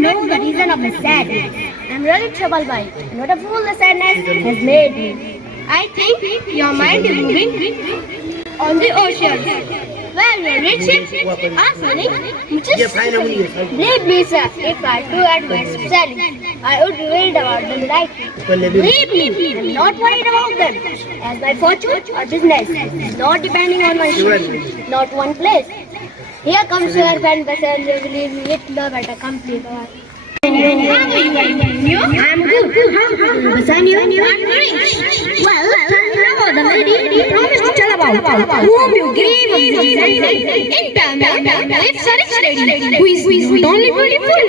know the reason of my sadness. I'm really troubled by it. And what a fool the sadness has made me. I think your mind is moving on the ocean. Well, your rich ships are sailing, which is believe me, sir, if I do advance sailing, I would be worried about them right. Believe me, I'm not worried about them, as my fortune or business is not depending on my ship, not one place. Here comes your friend passenger, believe me, it love at a complete. How are you? I'm good. Bassanio, I'm rich. Well, how about the lady you promised to tell about, whom you gave in Paramount, it's a rich lady who is not only beautiful,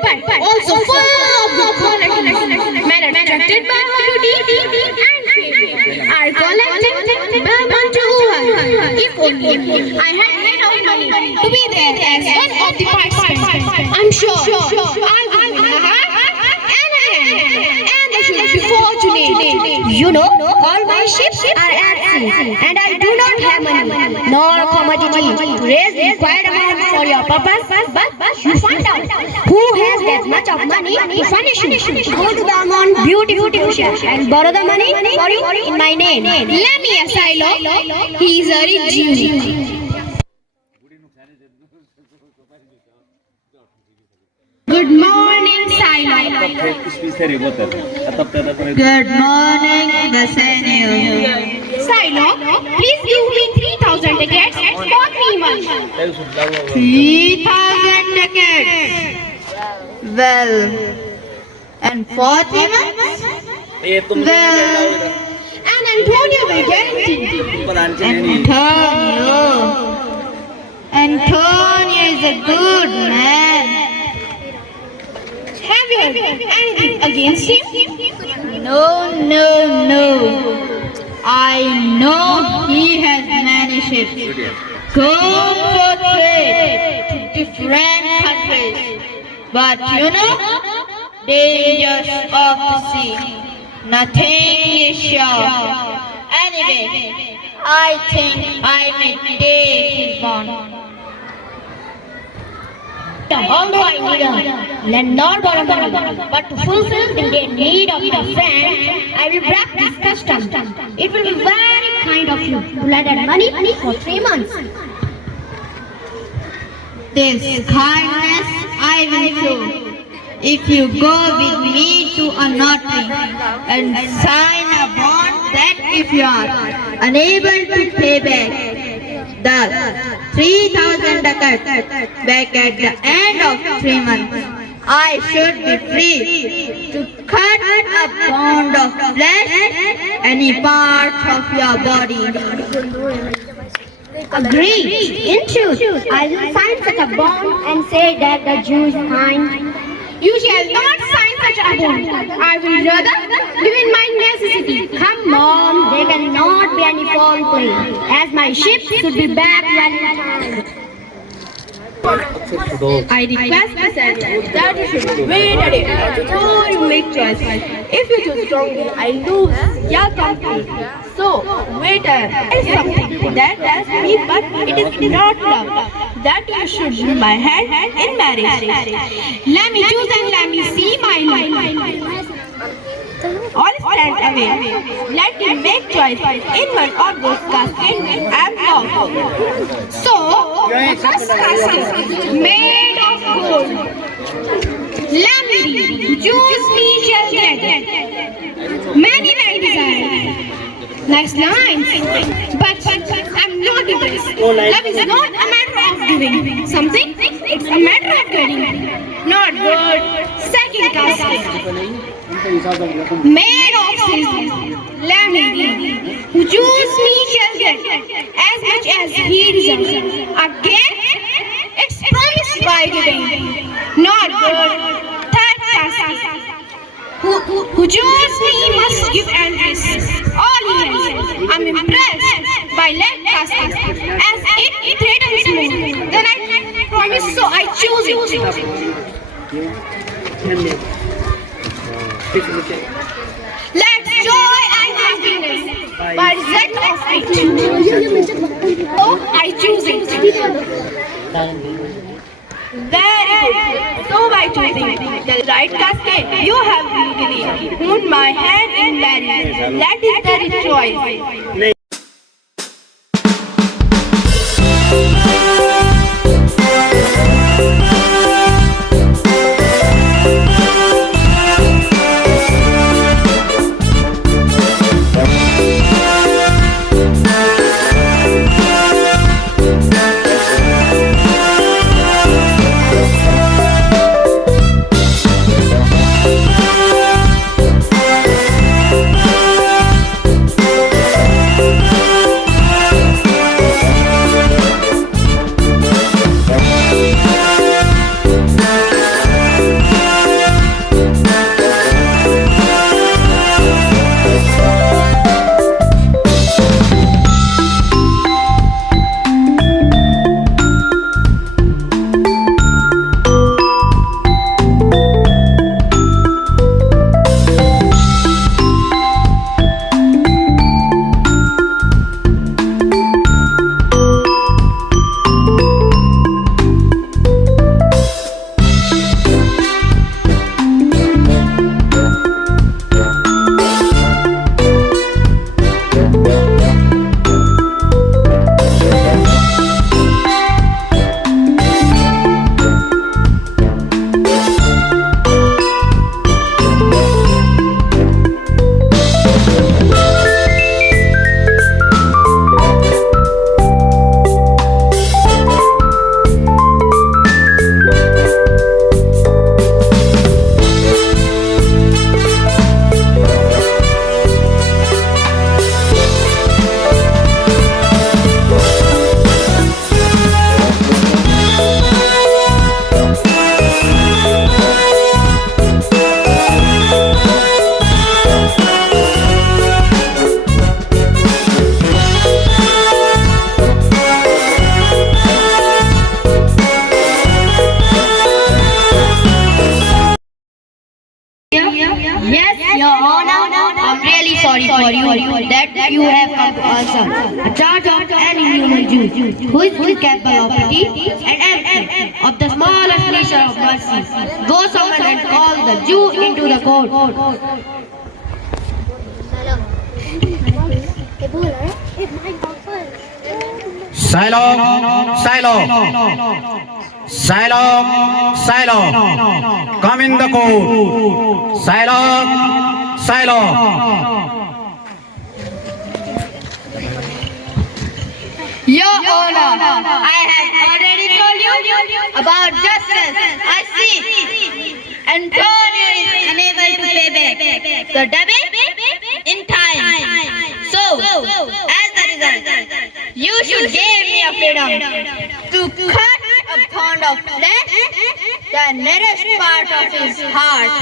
but also full of good qualities, men attracted by her beauty and fame are collecting Paramount to her. If only I had enough money to be there as one of the participants, I'm sure I would win her and I should be fortunate. You know, all my ships are at sea and I do not have money nor commodity to raise the required amount for your purpose, but you find out who has that much of money to furnish me. Go to the amount beautiful ship and borrow the money for you in my name. Let me a Silo. He is a rich Jew. Good morning, Silo. Good morning, Bassanio. Silo, please give me 3,000 tickets for 3 months. 3,000 tickets. Well, and 40 months? Well, And Antonio will guarantee. Antonio is a good man. Have you anything against him? No. I know he has many ships. Go for trade to different countries. But you know, dangers of the sea. Nothing is sure. Anyway, I think I may take his bond. Although I need a landlord or a money, but to fulfill the need of a friend, I will break this custom. It will be very kind of you to lend that money for 3 months. This kindness I will show if you go with me to a notary and sign a bond that if you are unable to pay back the 3,000 ducats back at the end of 3 months, I should be free to cut a pound of flesh, any part of your body. Agreed. In truth, I will sign such a bond and say that the Jew is kind. You shall not sign such a bond. I will rather live in my necessity. Come on, there cannot be any foul play, as my ship should be back well in time. I request Bassanio that you should wait a day before you make choice. If you choose strongly, I lose your company. So, waiter, is something that does me, but it is not love. That you should give my hand in marriage. Let me choose and let me see my life. All stand away. Let him make choice in one of those caskets and go. So, the first casket is made of gold. Let me read. Choose me shall get. Many men desire. Nice lines. But I'm not impressed. Love is not a matter of giving something. It's a matter of getting. Not good. Second casket. Made of silver, lamb, who choose me shall get as much as he deserves. Again, it's promised by giving. Not good. Third casket. Who choose me must give and risk all he has. I'm impressed by left casket as it threatens me. Then I promise, so I choose it. Let's joy and happiness by result of it. So I choose it. Very good. So by choosing the right casket, you have legally put my hand in marriage. That is the rich choice. Yes, Your Honor, I'm really sorry for you that you have come to answer a charge of any human Jew who is incapable of pity and empty of the smallest measure of mercy. Go summon and call the Jew into the court. Silence, silence. Silence, silence. Come in the court. Silence, silence. Your Honor, I have already told you about justice. I see. Antonio is unable to pay back the debt in time. So, as a result, you should give me a freedom to cut a pound of flesh, the nearest part of his heart.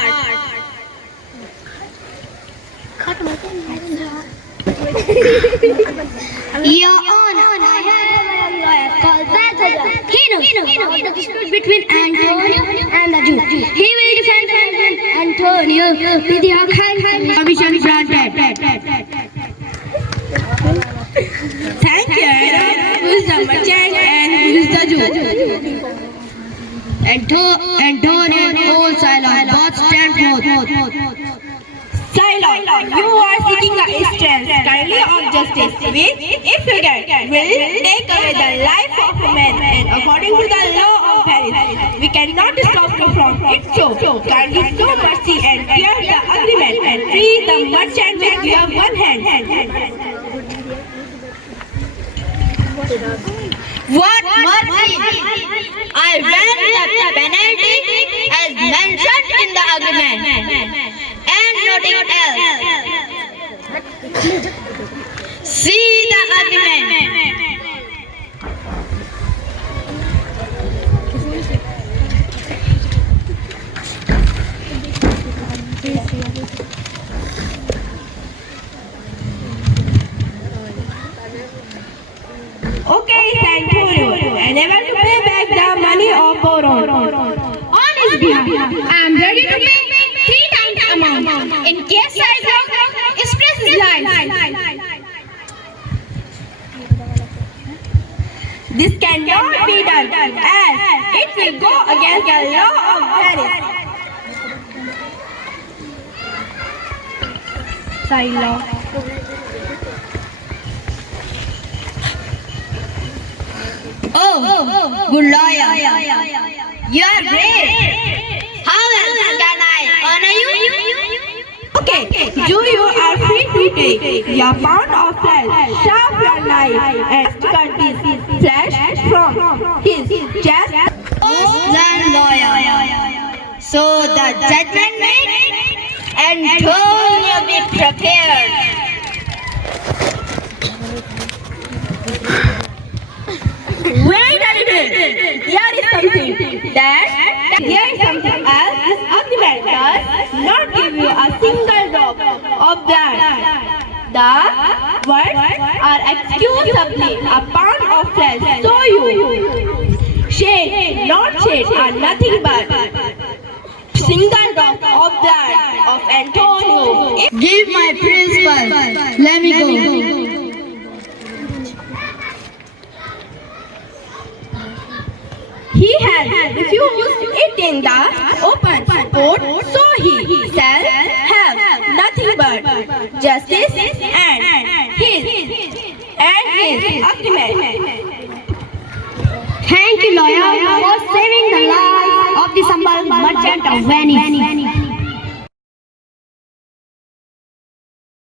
Your Honor, I have a lawyer called Balthazar. He knows the dispute between Antonio and the Jew. He will defend Antonio with your kind permission granted. Thank you, Adam. Who is the merchant and who is the Jew? Antonio and old Silence both stand forth. Silence, you are seeking the instance kindly of justice, which, if you get, will take away the life of a man, and according to the law of Paris, we cannot stop you from it. So, kindly show mercy and clear the agreement and free the merchant with your one hand. What mercy? I grant the penalty as mentioned in the agreement and nothing else. See the agreement. Okay, Antonio, unable to pay back the money or borrowed. On his behalf, I am ready to pay 3 times the amount. In case I wrong, express his life. This cannot be done as it It will go against the law of Venice. Silo. Oh, good lawyer. You are great. How else can I honor you? Okay, you are free to take your pound of flesh, sharp your knife, and cut his flesh from his chest. Learn lawyer. So the judgment made, Antonio be prepared. Wait a little. Here is something else. This argument does not give you a single drop of blood. The words are excusably a pound of flesh. So you, shade, not shade, are nothing but single drop of blood of Antonio. Give my principal. Let me go. He has refused it in the open court, so he shall have nothing but justice and his argument. Thank you, lawyer, for saving the life of the humble merchant of Venice.